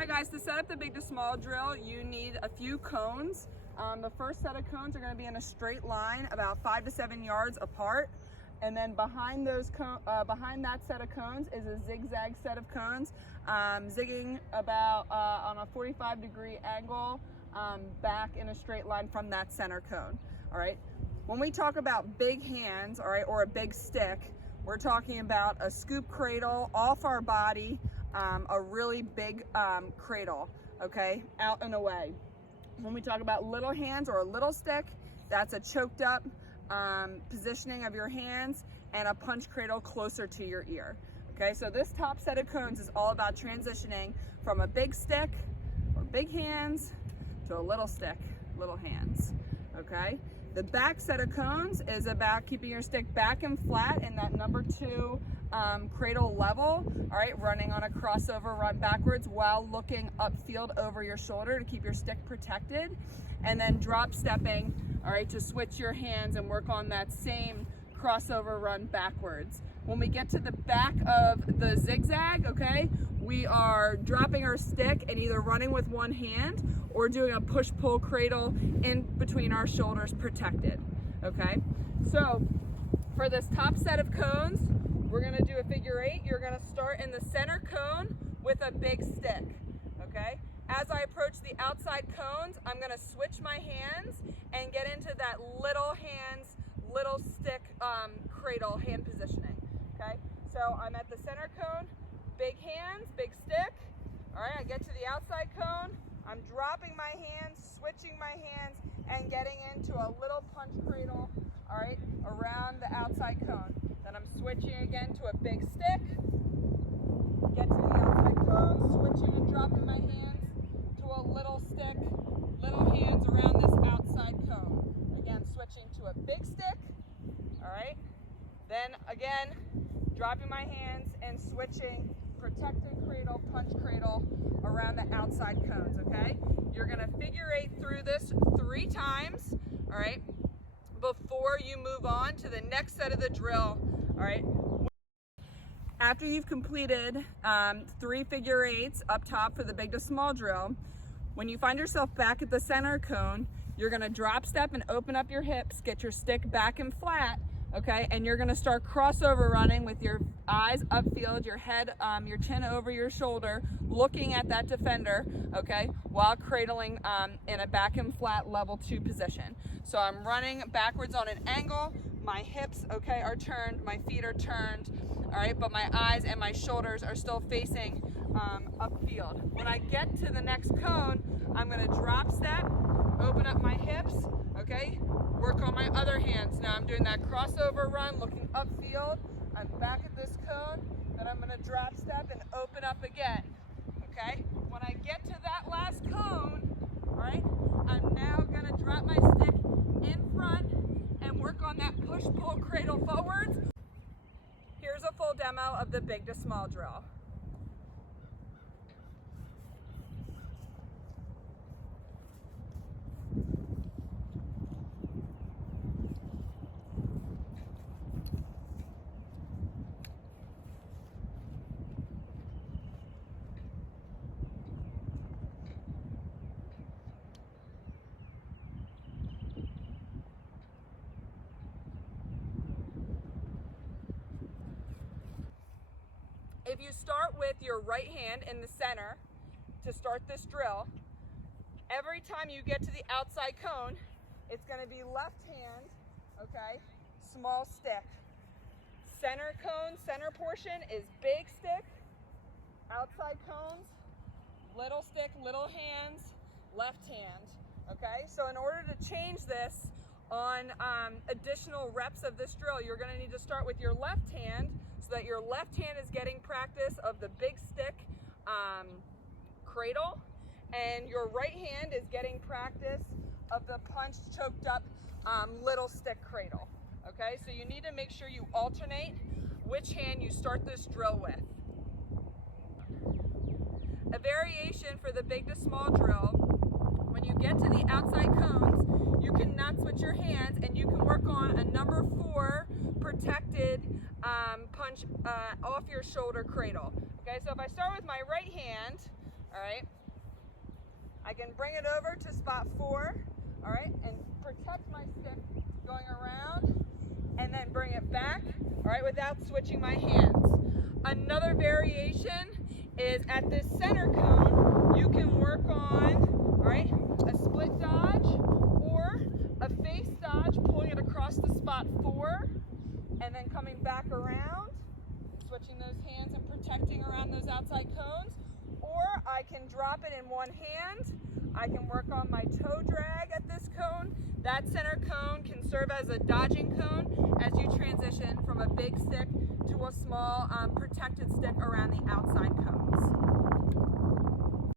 Hi guys, to set up the big to small drill, you need a few cones. The first set of cones are going to be in a straight line about 5 to 7 yards apart. And then behind that set of cones is a zigzag set of cones, zigging about on a 45-degree angle back in a straight line from that center cone. All right. When we talk about big hands, all right, or a big stick, we're talking about a scoop cradle off our body, a really big cradle, okay, out and away. When we talk about little hands or a little stick, that's a choked up positioning of your hands and a punch cradle closer to your ear. Okay, so this top set of cones is all about transitioning from a big stick or big hands to a little stick, little hands. Okay, the back set of cones is about keeping your stick back and flat in that number 2 cradle level, all right, running on a crossover run backwards while looking upfield over your shoulder to keep your stick protected, and then drop stepping, all right, to switch your hands and work on that same crossover run backwards. When we get to the back of the zigzag, okay, we are dropping our stick and either running with one hand or doing a push-pull cradle in between our shoulders protected, okay? So for this top set of cones, we're gonna do a figure 8. You're gonna start in the center cone with a big stick, okay? As I approach the outside cones, I'm gonna switch my hands and get into that little hands, little stick cradle hand positioning, okay? So I'm at the center cone, big hands, big stick. All right, I get to the outside cone, I'm dropping my hands, switching my hands, and getting into a little punch cradle, all right, around the outside cone. Then I'm switching again to a big stick, get to the outside cone, switching and dropping my hands to a little stick, little hands around this outside cone. Again, switching to a big stick, all right? Then again, dropping my hands and switching, protected cradle, punch cradle around the outside cones, okay? You're gonna figure 8 through this 3 times, all right, before you move on to the next set of the drill, all right? After you've completed 3 figure 8s up top for the big to small drill, when you find yourself back at the center cone, you're gonna drop step and open up your hips, get your stick back and flat, okay? And you're gonna start crossover running with your eyes upfield, your head, your chin over your shoulder, looking at that defender, okay? While cradling in a back and flat level 2 position. So I'm running backwards on an angle, my hips, okay, are turned, my feet are turned, all right? But my eyes and my shoulders are still facing upfield. When I get to the next cone, I'm gonna drop step, open up my hips, okay? Work on my other hands. Now I'm doing that crossover run, looking upfield. I'm back at this cone, then I'm gonna drop step and open up again, okay? When I get to that last cone, all right, I'm now gonna drop my stick in front and work on that push-pull cradle forwards. Here's a full demo of the big to small drill. If you start with your right hand in the center to start this drill, every time you get to the outside cone, it's going to be left hand, okay, small stick. Center cone, center portion is big stick. Outside cones, little stick, little hands, left hand, okay? So in order to change this on additional reps of this drill, you're going to need to start with your left hand so that your left hand is getting practice of the big stick cradle, and your right hand is getting practice of the punch choked up little stick cradle, okay? So you need to make sure you alternate which hand you start this drill with. A variation for the big to small drill, when you get to the outside cones, you can not switch your hands and you can work on a number 4 protected punch off your shoulder cradle. Okay, so if I start with my right hand, all right? I can bring it over to spot 4, all right, and protect my stick going around, and then bring it back, all right, without switching my hands. Another variation is at this center cone, you can work on, all right, a split dodge or a face dodge, pulling it across the spot 4, and then coming back around, switching those hands and protecting around those outside cones. Or I can drop it in one hand. I can work on my toe drag at this cone. That center cone can serve as a dodging cone as you transition from a big stick to a small protected stick around the outside cones.